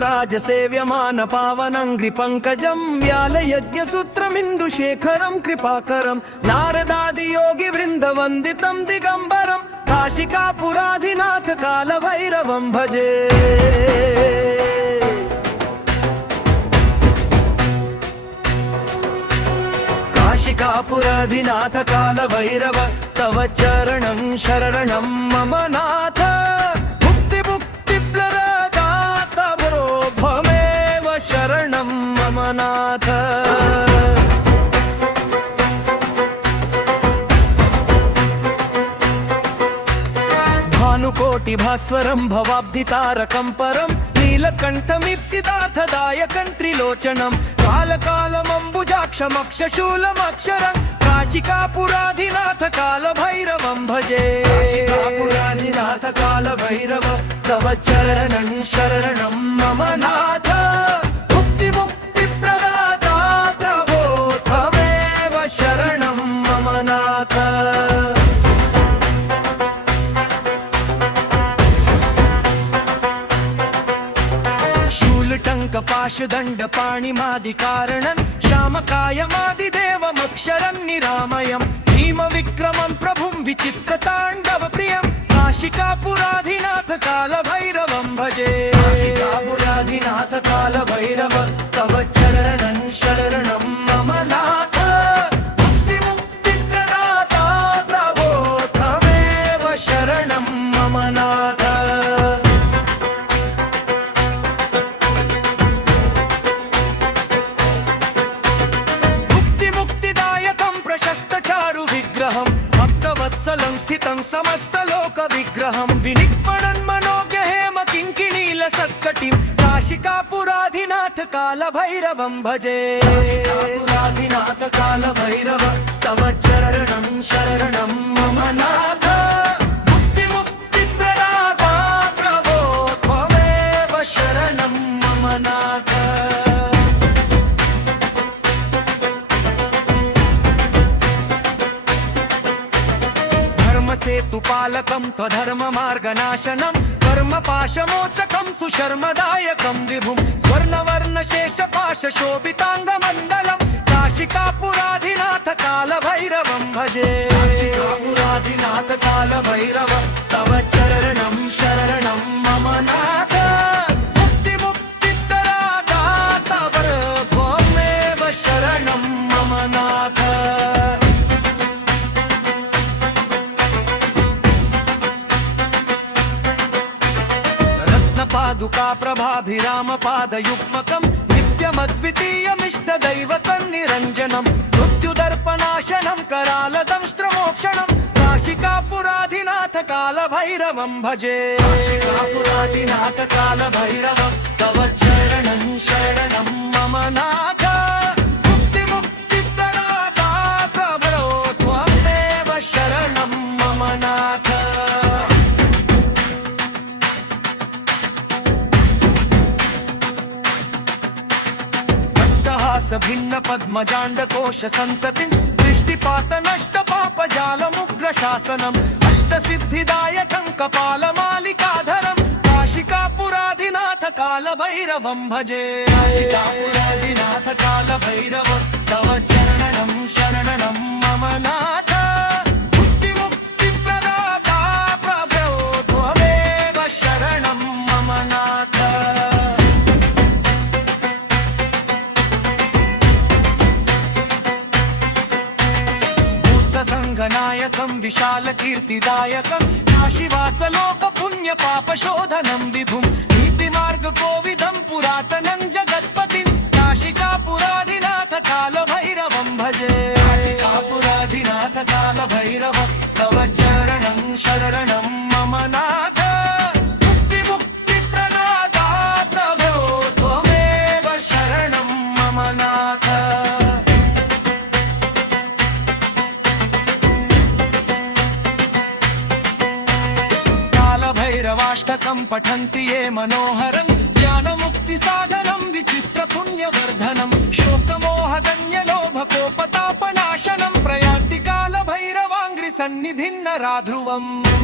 धर्मराज सेव्यमान पावनङ्घ्रिपङ्कजं व्यालयज्ञसूत्रमिन्दुशेखरं कृपाकरं नारदादियोगिवृन्दवन्दितं दिगम्बरं काशिकापुराधिनाथ कालभैरवं भजे। काशिकापुराधिनाथ कालभैरव तव चरणं शरणं मम नाथ। शरणं मम नाथ। भानुकोटिभास्वरं भवाब्धितारकं परं नीलकण्ठमीप्सितार्थदायकं त्रिलोचनं कालकालमम्बुजाक्षमक्षशूलमक्षरं काशिकापुराधिनाथ कालभैरवं भजे। काशिकापुराधिनाथ कालभैरव तव चरणं शरणं मम नाथ। शरणं मम नाथ। शूलटङ्कपाशदण्डपाणिमादिकारणं श्यामकायमादिदेवमक्षरं निरामयं भीमविक्रमं प्रभुं विचित्रताण्डवप्रियं काशिकापुराधिनाथ कालभैरवं भजे। काशिकापुराधिनाथ कालभैरव तव चरणं शरणं मम नाथ। शरणं मम नाथ। मुक्तिदायकं प्रशस्तचारु विग्रहं भक्तवत्सलं स्थितं समस्तलोकविग्रहं विनिक्पणन् मनोज्ञहेम किङ्किणीलसत्कटिं काशिकापुराधिनाथ कालभैरवं भजे। काशिकापुराधिनाथ कालभैरव तव चरणं शरणं मम नाथ। शरणं मम नाथ। धर्मसेतुपालकं त्वधर्ममार्गनाशनं कर्मपाशमोचकं सुशर्मदायकं विभुं स्वर्णवर्णशेषपाशशोभिताङ्गमण्डलं काशिकापुराधिनाथ कालभैरवं भजे। काशिकापुराधिनाथ कालभैरव तव चरणं शरणं मम नाथ। शरणं मम नाथ। रत्नपादुका प्रभाभिरामपादयुग्मकं नित्यमद्वितीयमिष्टदैवतं निरञ्जनं मृत्युदर्पनाशनं करालदंष्ट्रमोक्षणं काशिकापुराधिनाथ कालभैरवं भजे। काशिकापुराधिनाथ कालभैरव तव चरणं शरणं मम नाथ। शरणं मम नाथ। भिन्न पद्मजाण्डकोश सन्ततिं दृष्टिपात नष्ट पापजालमुग्रशासनम् अष्टसिद्धिदायकं कपालमालिकाधरं काशिकापुराधिनाथ कालभैरवं भजे। काशिकापुराधिनाथ कालभैरव तव चरणं शरणं मम नाथ। शरणं मम नाथ। भूतसङ्घनायकं विशालकीर्तिदायकं काशीवासलोकपुण्यपापशोधनं विभुं नीतिमार्गकोविदं पुरातनं जगत्पतिं काशिकापुराधिनाथ कालभैरवं भजे। काशिकापुराधिनाथ कालभैरव तव चरणं शरणं मम नाथ। शरणं मम नाथ। कालभैरवाष्टकं पठन्ति ये मनोहरं ज्ञानमुक्तिसाधनं विचित्रपुण्यवर्धनं शोकमोहदन्यलोभकोपतापनाशनं प्रयान्ति कालभैरवाङ्घ्रिसन्निधिं नराध्रुवम्।